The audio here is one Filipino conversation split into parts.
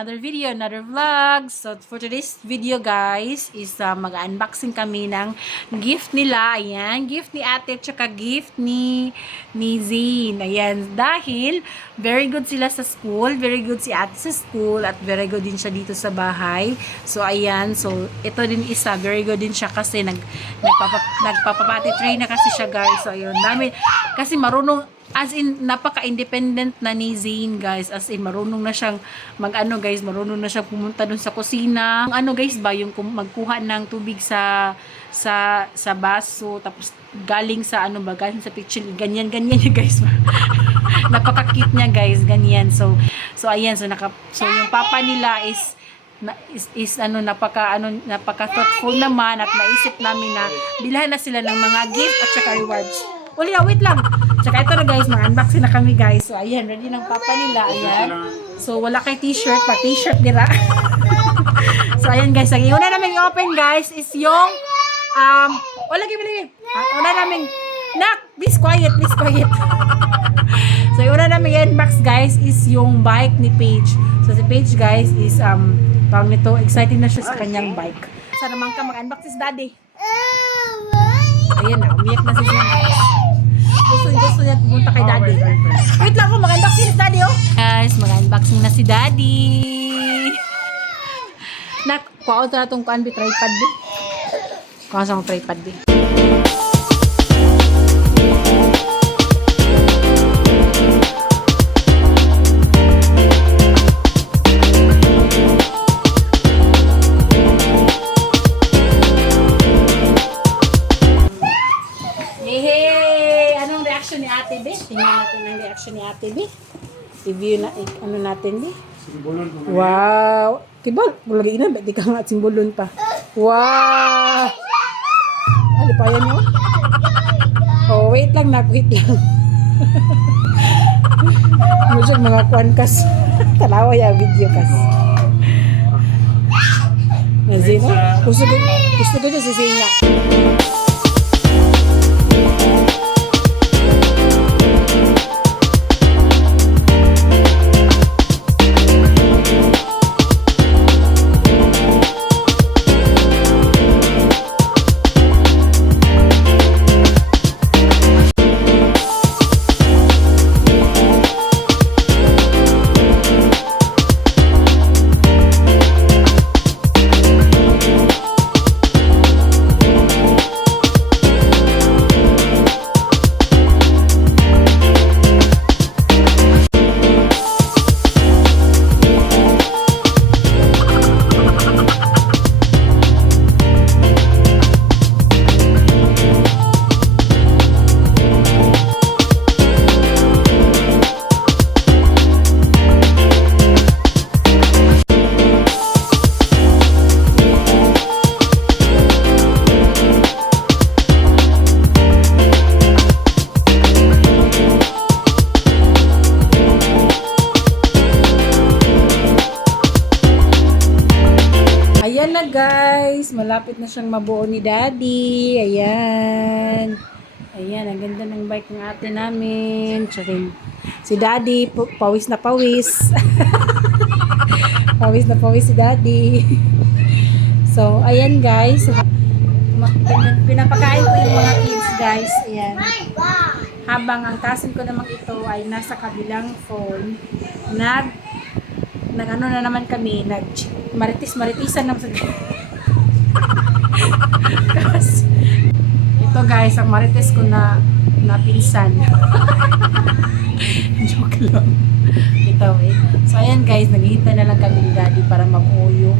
another video, another vlog. So for today's video guys is mag-unboxing kami ng gift nila. Ayan, gift ni ate tsaka gift ni Zane. Ayan, dahil very good sila sa school, very good si ate sa school at very good din siya dito sa bahay. So ayan, so ito din isa, very good din siya kasi nagpapapati train na kasi siya guys. So ayun, dami kasi marunong. As in, napaka-independent na ni Zane, guys. As in, marunong na siyang guys, marunong na siyang pumunta dun sa kusina. Guys ba, yung magkuha ng tubig sa baso, tapos galing sa galing sa kitchen, ganyan niya, guys. Napaka-cute niya, guys, ganyan. So ayan, so yung papa nila is napaka thoughtful naman at naisip namin na bilhan na sila ng mga gift at saka rewards. Wait lang. Tsaka ito na guys, mag-unboxing na kami guys. So ayan, ready ng papa nila. Ayan. So wala kay t-shirt, pa t-shirt nila. So ayan guys, ang una namin i-open guys is yung una namin please quiet. So yung una namin i-unbox guys is yung bike ni Paige. So si Paige guys is parang nito, excited na siya sa kanyang bike. Sana naman ka mag-unbox si daddy. Ayan na, umiyak na si Zane. Gusto niya pumunta kay daddy. Wait lang ako, mag-unboxing si daddy oh. Guys, mag-unboxing na si daddy. Kuha ko na itong tripod din. Kuha sa tripod din. Ni Ate B. Tingnan natin ang reaction ni Ate B. Review na, natin B. Wow! Tibal, lagi na, di ka nga simbolon pa. Wow! Alipayan nyo? Oh, wait lang. Musyag mga kuwan kas. Talawa ya video kas. Nazino? Gusto ko dyan si Zina. Ayan na guys, malapit na siyang mabuo ni Daddy. Ayan. Ayan, ang ganda ng bike ng ate namin. Tsaka si Daddy, pawis na pawis. Pawis na pawis si Daddy. So, ayan guys. Pinapakain ko yung mga kids guys. Ayan. Habang ang cousin ko naman ito ay nasa kabilang phone, na naman kami, maritisan naman sa kasi ito guys, ang marites ko na pinsan. Joke lang. Ito eh. So ayan guys, naghihintay na lang kami ni Daddy para mabuo yung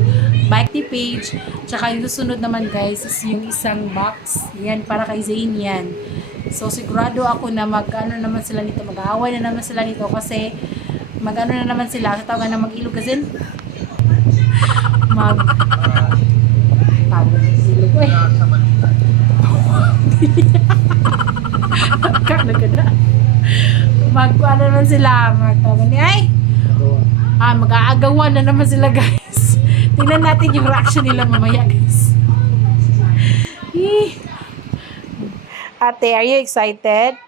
bike ni Paige. Tsaka yung susunod naman guys is yung isang box. Yan, para kay Zane yan. So sigurado ako na naman sila nito, mag-aaway na naman sila nito kasi na naman sila sa tawagan na mag-ilog kasi ilog eh naman sila magtawagan mag-aagawan na naman sila guys. Tingnan natin yung reaction nila mamaya guys. Ate, are you excited?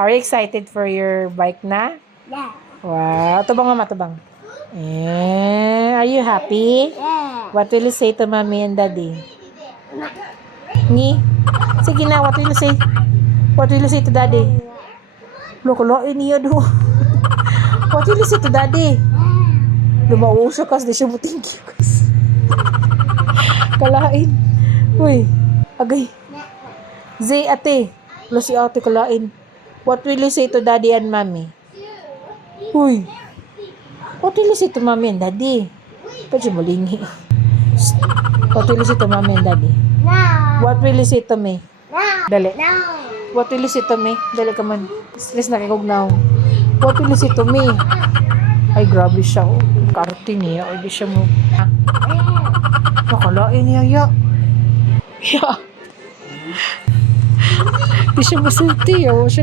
Are you excited for your bike na? Yeah. Wow. Tubang mama, tubang. Are you happy? What will you say to mommy and daddy? Ni? Sige na, what will you say? What will you say to daddy? Loko-loin niya do. What will you say to daddy? Lumauso kas, di siya mo thank you kas. Kalain. Uy, agay. Zay, ate. Wala si ate kalain. What will you say to daddy and mommy? Uy. What will you say to mommy and daddy? Pwede siya malingi. What will you say to mommy and daddy? What will you say to me? Dali. What will you say to me? Dali ka man. Stress na kikugnaw. What will you say to me? Ay, grabe siya. Oh. Karte niya. Ay, di siya mo. Ha? Nakalain niya, ya. Ya. Di siya masulti. Oh. Di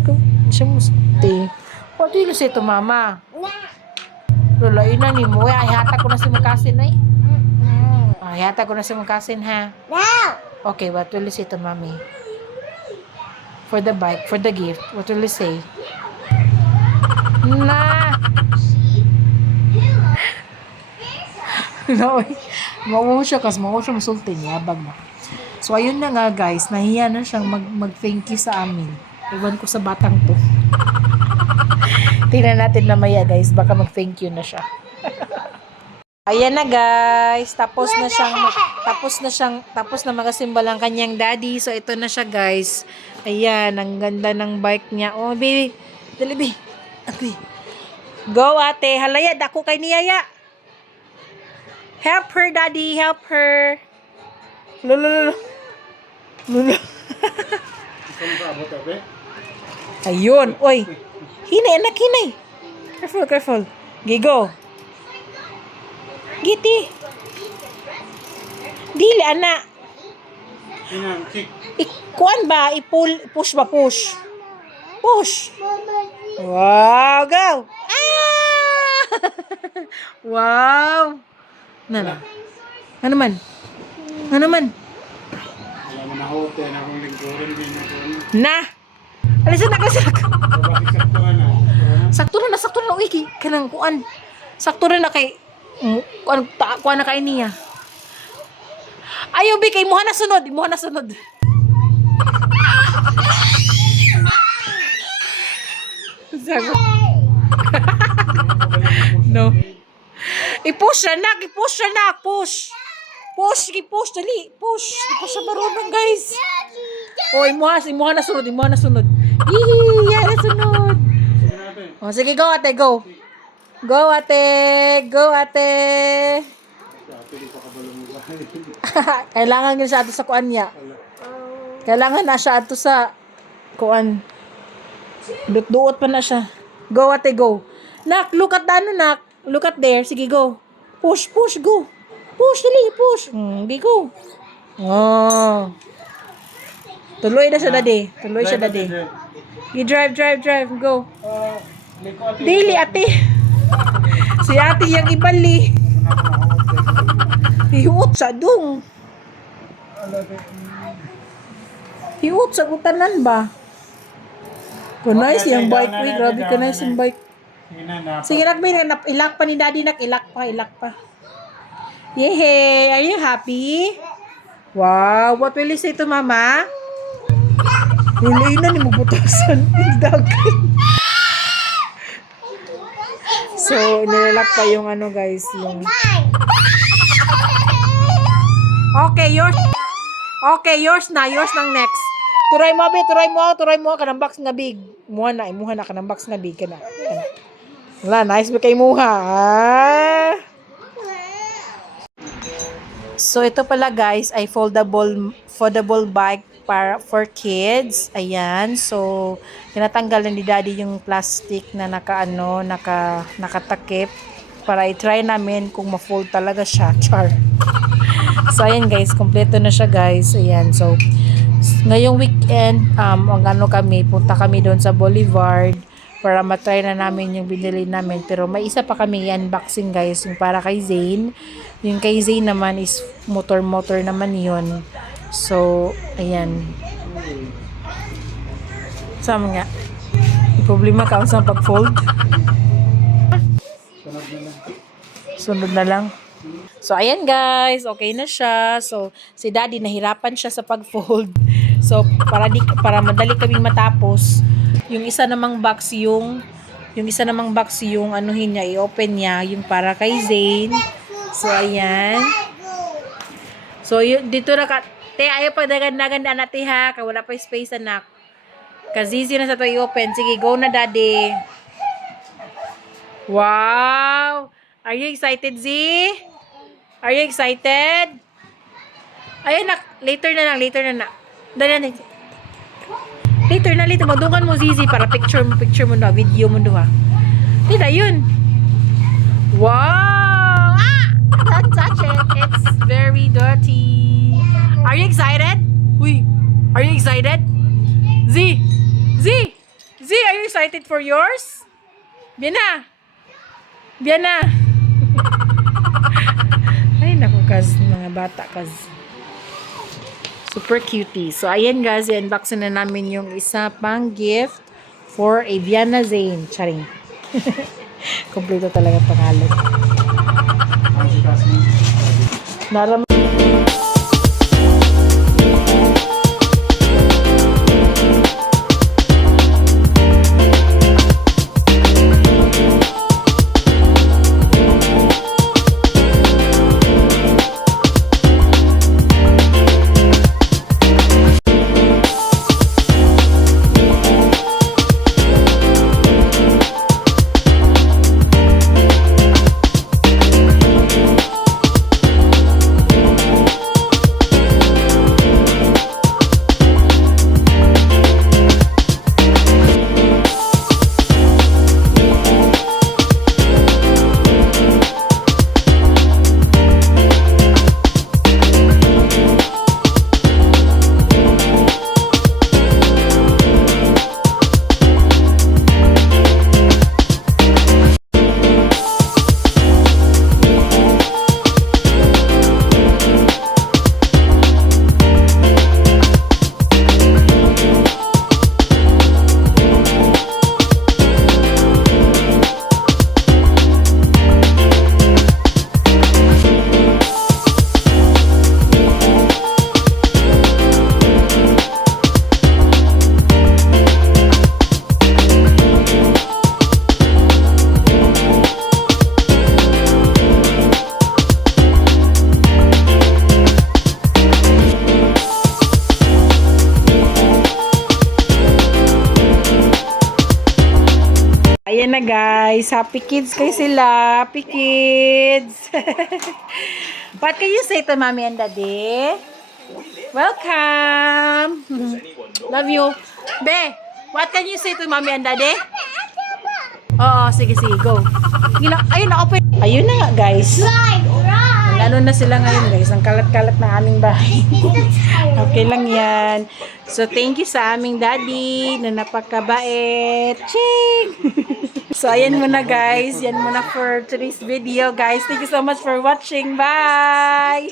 siya masulti. What will you say to mama? Lulain na ni mo. Ay, hata ko na si Makasin, ay. Ay, hata ko na si Makasin, ha? Okay, what will you say to mommy? For the bike, for the gift, what will you say? Na! No, mawaw siya kasi mawaw siya masulti niya, bag na. So, ayun na nga guys, nahiya na siyang mag-thank you sa amin. Iwan ko sa batang to. Tingnan natin na maya guys, baka mag-thank you na siya. Ayan na guys, tapos na magasimbal ang kanyang daddy. So ito na siya guys. Ayan, ang ganda ng bike niya. Oh baby, dali baby. Okay. Go ate, halaya, dako kay niyaya. Help her daddy, help her. Lolo. Ayun, oy. Hinay anak, hinay. Careful. Gigo. Giti. Dili, anak. Ikuan ba? Push ba? Push. Wow, go. Ah! Wow. Nana. Ano man? Na. Alisan na kasi. Sakto na. Uy, kanang kuan. Sakto na kay kuha na kain niya. Ayaw, kay muha na sunod. No. I-push na, push. Push, dali. Push. Push sa marunong, guys. O, imuha na sunod. Hihi, yan na sunod. O, sige, go, ate, go. Go, ate. Kailangan siya ato sa kuan niya. Kailangan na siya ato sa kuan. Duot pa na siya. Go, ate, go. Nak, look at nak. Look at there. Sige, go. Push, go. Push, dali, push. Hindi, go. Oh. Tuloy na siya, daddy. You drive. Go. Dili, ate. Si ate yung ibali. Hiuot sa dung. Hiuot sa utanan ba? Kunay siyang bike. Uy, grabe kunay siyang bike. Sige, ilak pa ni daddy, ilak pa. Yehey! Are you happy? Wow! What will you say to mama? Nilay na ni mo butasan. So, nilak pa yung ano guys, yung... Okay, yours na next. Turay mo, kanang box nga big. Imuha na, kanang box nga big. Kana. Wala, nice ba kay muha, ah? So, ito pala guys, ay foldable bike for kids. Ayan. So, tinatanggal ni daddy yung plastic na nakatakip para i-try namin kung ma-fold talaga siya. Char. So, ayan guys, kompleto na siya guys. Ayan. So, ngayong weekend, punta kami doon sa Boulevard para matry na namin yung binili namin. Pero may isa pa kami unboxing guys, yung para kay Zane. Yung kay Zane naman is motor naman yun. So, ayan. Sama nga. May problema ka sa pag-fold. Sunod na lang. So, ayan guys, okay na siya. So, si daddy nahirapan siya sa pag-fold. So, para madali kaming matapos, yung isa namang box yung anuhin niya, i-open niya, yung para kay Zane. So, ayan. So, dito na ka, te, ayaw pa dagan-dagan na natin ha, kaya wala pa space anak. Kazizi na sa to i-open. Sige, go na daddy. Wow! Are you excited, Z? Are you excited? Ayun, later na lang. Dali. Later. Magdungan mo, Zizi, para picture mo na, video mo na. Dito, yun. Wow! Ah! Don't touch it. It's very dirty. Are you excited? Uy, are you excited? Z, are you excited for yours? Biana. Ay, naku, mga bata, super cutie. So, ayan guys, i-unboxin na namin yung isa pang gift for Aviana Zane. Charing. Kompleto talaga pangalan. Naram Ayan na guys, happy kids kayo sila. Happy kids. What can you say to mommy and daddy? Welcome. Love you. Be, what can you say to mommy and daddy? Oo, sige, go. Ayun na, open. Ayun na nga guys. Ano na sila ngayon guys, ang kalat-kalat na aming bahay. Okay lang yan. So, thank you sa aming daddy na napakabait. Ching! So, ayan muna guys. Yan muna for today's video guys. Thank you so much for watching. Bye!